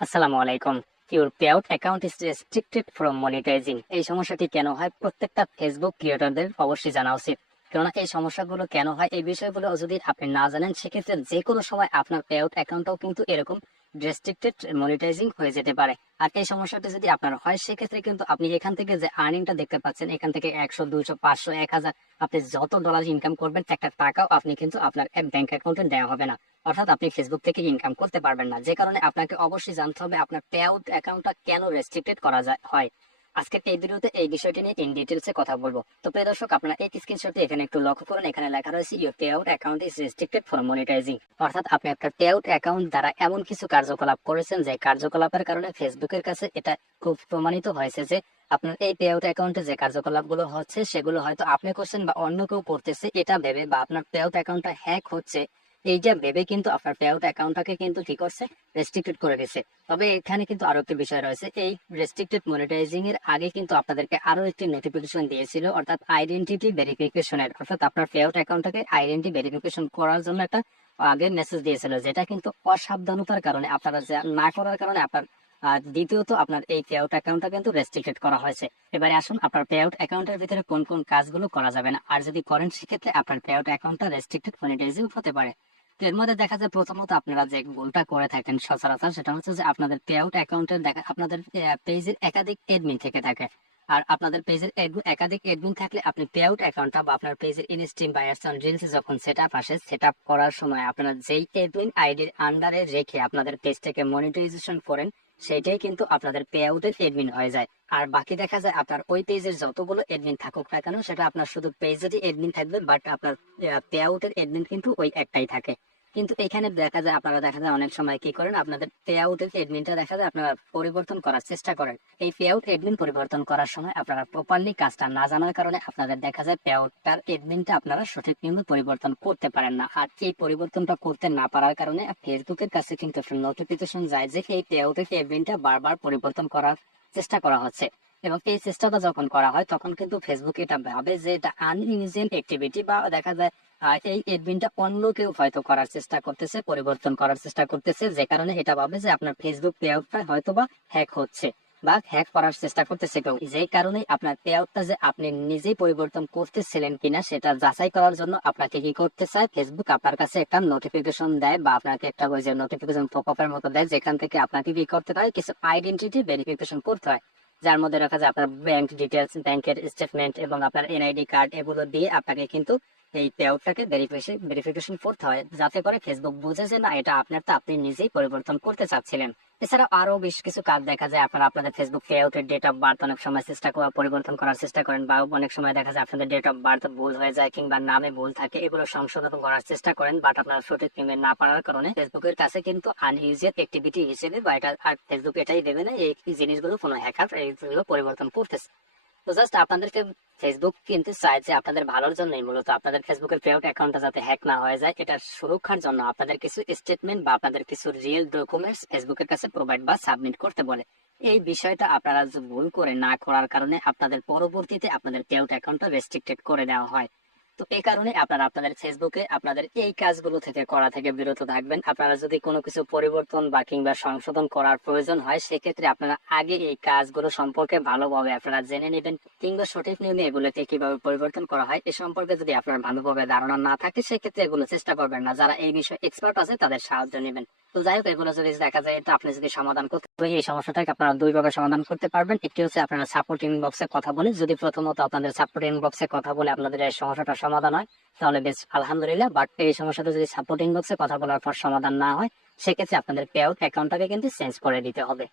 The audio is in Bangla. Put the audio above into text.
আসসালামু আলাইকুম। Your payout account is restricted from monetising. এই সমস্যাটি কেন হয় প্রত্যেকটা ফেসবুক ক্রিয়েটরদের অবশ্যই জানা উচিত। কেননা এই সমস্যাগুলো কেন হয় এই বিষয়গুলো যদি আপনি না জানেন সেক্ষেত্রে যে কোনো সময় আপনার পেআউট অ্যাকাউন্টটাও কিন্তু এরকম রেস্ট্রিক্টেড মনিটাইজিং হয়ে যেতে পারে। আর এই সমস্যাটা যদি আপনার হয় সেক্ষেত্রে কিন্তু আপনি এখান থেকে যে আর্নিংটা দেখতে পাচ্ছেন এখান থেকে 100, 200, 500, 1000 আপনি যত ডলার ইনকাম করবেন একটা টাকাও আপনি কিন্তু আপনার ব্যাংক অ্যাকাউন্টে দেওয়া হবে না। অর্থাৎ আপনি ফেসবুক থেকে ইনকাম করতে পারবেন না, যে কারণে আপনাকে অবশ্যই জানতে হবে আপনার পে আউট অ্যাকাউন্টটা কেন রেস্ট্রিক্টেড করা যায় হয়। আজকের এই ভিডিওতে এই বিষয়টি নিয়ে ইন ডিটেলসে কথা বলবো। তো প্রিয় দর্শক, আপনারা এই স্ক্রিনশটে এখানে একটু লক্ষ্য করুন, এখানে লেখা রয়েছে your pay out account is restricted for monetising. অর্থাৎ আপনি আপনার পে আউট অ্যাকাউন্ট দ্বারা এমন কিছু কার্যকলাপ করেছেন যে কার্যকলাপের কারণে ফেসবুকের কাছে এটা খুব প্রমাণিত হয়েছে যে আপনার এই পে আউট অ্যাকাউন্টে যে কার্যকলাপগুলো হচ্ছে সেগুলো হয়তো আপনি করছেন বা অন্য কেউ করতেছে, এটা ভেবে বা আপনার পে আউট অ্যাকাউন্টটা হ্যাক হচ্ছে এইটা ভেবে কিন্তু আপনার পে আউট অ্যাকাউন্টটাকে কিন্তু কি করছে, রেস্ট্রিক্টেড করে দিচ্ছে। তবে এখানে কিন্তু আরো একটি বিষয় রয়েছে, এই রেস্ট্রিক্টেড মনিটাইজিং এর আগে কিন্তু আপনাদেরকে আরো একটি নোটিফিকেশন দিয়েছিল, অর্থাৎ আইডেন্টিটি ভেরিফিকেশনের। অর্থাৎ আপনার পে আউট অ্যাকাউন্টটাকে আইডেন্টি ভেরিফিকেশন করার জন্য একটা আগে মেসেজ দিয়েছিল, যেটা কিন্তু অসাবধানতার কারণে আপনারা না করার কারণে আপনার দ্বিতীয়ত আপনার এই পে আউট অ্যাকাউন্টটা কিন্তু রেস্ট্রিক্টেড করা হয়েছে। এবারে আসুন আপনার পে আউট অ্যাকাউন্টের ভিতরে কোন কোন কাজগুলো করা যাবে না, আর যদি করেন সেক্ষেত্রে আপনার পে আউট অ্যাকাউন্টটা রেস্ট্রিক্টেড মনিটাইজিং হতে পারে। তো এর মধ্যে দেখা যায় প্রথমত আপনারা যে ভুলটা করে থাকেন সচরাচর সেটা হচ্ছে যে আপনাদের পে আউট অ্যাকাউন্টের দেখা আপনাদের পেজের একাধিক এডমিন থেকে থাকে। আর আপনাদের পেজের একাধিক এডমিন থাকলে আপনি পে আউট অ্যাকাউন্টটা বা আপনার পেজের ইনস্ট্রিম বা অ্যাডস অন রিলস যখন সেট আপ আসে, সেট আপ করার সময় আপনারা যেই এডমিন আইডির আন্ডারে রেখে আপনাদের পেজটাকে মনিটাইজেশন করেন সেইটাই কিন্তু আপনাদের পে আউটের এডমিন হয়ে যায়। আর বাকি দেখা যায় আপনার ওই পেজের যতগুলো এডমিন থাকুক না কেন সেটা আপনার শুধু পেজেরই এডমিন থাকবে, বাট আপনার পে আউটের এডমিন কিন্তু ওই একটাই থাকে। কিন্তু এখানে দেখা যায় অনেক সময় কি করেন, আপনাদের পে আউটের এডমিনটা দেখা যায় আপনারা পরিবর্তন করার চেষ্টা করেন। এই পে আউট এডমিন পরিবর্তন করার সময় আপনারা প্রপারলি কাজটা না জানার কারণে আপনাদের দেখা যায় পে আউটটার এডমিনটা আপনারা সঠিক নিয়মে পরিবর্তন করতে পারেন না। আর এই পরিবর্তনটা করতে না পারার কারণে ফেসবুকের কাছে কিন্তু একটা নোটিফিকেশন যায় যে এই পে আউটের এডমিনটা বারবার পরিবর্তন করার চেষ্টা করা হচ্ছে। এবং এই চেষ্টাটা যখন করা হয় তখন কিন্তু ফেসবুক এটা ভাবে যে এটা আনইউজুয়াল অ্যাক্টিভিটি, বা দেখা যায় এই এডমিনটা অন্য কেউ হয়তো করার চেষ্টা করতেছে, পরিবর্তন করার চেষ্টা করতেছে, যে কারণে এটা ভাবে যে আপনার ফেসবুক পে আউটটা হয়তো বা হ্যাক হচ্ছে বা হ্যাক করার চেষ্টা করতেছে কেউ। যেই কারণে আপনার পে আউটটা যে আপনি নিজেই পরিবর্তন করতেছিলেন কিনা সেটা যাচাই করার জন্য আপনাকে কি করতে চায়, ফেসবুক আপনার কাছে একটা নোটিফিকেশন দেয় বা আপনাকে একটা ওই যে নোটিফিকেশন পপআপের মতো দেয়, যেখান থেকে আপনাকে কি করতে হয়, কিছু আইডেন্টিটি ভেরিফিকেশন করতে হয়। যার মধ্যে রাখা যায় আপনার ব্যাংক ডিটেলস, ব্যাংকের স্টেটমেন্ট এবং আপনার এনআইডি কার্ড, এগুলো দিয়ে আপনাকে কিন্তু এই পে আউটটাকে ভেরিফিকেশন করতে হয়, যাতে করে ফেসবুক বুঝে যে না এটা আপনারটা আপনি নিজেই পরিবর্তন করতে চাচ্ছিলেন। এছাড়া আরো বেশ কিছু কাজ দেখা যায়, আপনারা আপনাদের ফেসবুক পে আউটের ডেট অফ বার্থ অনেক সময় পরিবর্তন করার চেষ্টা করেন, বা অনেক সময় দেখা যায় আপনাদের ডেট অফ বার্থ ভুল হয়ে যায় কিংবা নামে ভুল থাকে, এগুলো সংশোধন করার চেষ্টা করেন, বাট আপনারা সঠিক নিয়মে না পারার কারণে ফেসবুকের কাছে কিন্তু আনইউজুয়াল অ্যাক্টিভিটি হিসেবে বা এটা আর ফেসবুক এটাই দেবে না এই জিনিসগুলো কোনো হ্যাকার এইগুলো পরিবর্তন করতেছে। তো জাস্ট আপনাদেরকে ফেসবুক কিন্তু চায় যে আপনাদের ভালোর জন্যই মূলত আপনাদের ফেসবুকের পে আউট অ্যাকাউন্টটা যাতে হ্যাক না হয়ে যায়, এটা সুরক্ষার জন্য আপনাদের কিছু স্টেটমেন্ট বা আপনাদের কিছু রিয়েল ডকুমেন্টস ফেসবুকের কাছে প্রোভাইড বা সাবমিট করতে বলে। এই বিষয়টা আপনারা যে ভুল করে না করার কারণে আপনাদের পরবর্তীতে আপনাদের পে আউট অ্যাকাউন্টটা রেস্ট্রিক্টেড করে দেওয়া হয়। তো এই কারণে আপনারা আপনাদের ফেসবুকে আপনাদের এই কাজগুলো করা থেকে বিরত থাকবেন। আপনারা যদি কোনো কিছু পরিবর্তন বা কিংবা সংশোধন করার প্রয়োজন হয় সেক্ষেত্রে আপনারা আগে এই কাজগুলো সম্পর্কে ভালোভাবে আপনারা জেনে নেবেন, কিংবা সঠিক নিয়মে এগুলোকে কিভাবে পরিবর্তন করা হয় এ সম্পর্কে যদি আপনার ভালোভাবে ধারণা না থাকে সেক্ষেত্রে এগুলো চেষ্টা করবেন না। যারা এই বিষয়ে এক্সপার্ট আছে তাদের সাহায্য নেবেন। তো যাই হোক, এগুলো যদি দেখা যায় এটা আপনি যদি সমাধান করতে এই সমস্যাটাকে আপনারা দুই ভাবে সমাধান করতে পারবেন। একটি হচ্ছে আপনারা সাপোর্ট ইনবক্সে কথা বলে, যদি প্রথমত আপনাদের সাপোর্ট ইনবক্সে কথা বলে আপনাদের এই সমস্যাটা সমাধান হয় তাহলে বেশ আলহামদুলিল্লাহ, বাট এই সমস্যাটা যদি সাপোর্ট ইনবক্সে কথা বলার পর সমাধান না হয় সেক্ষেত্রে আপনাদের পে আউট অ্যাকাউন্টটাকে কিন্তু চেঞ্জ করে দিতে হবে।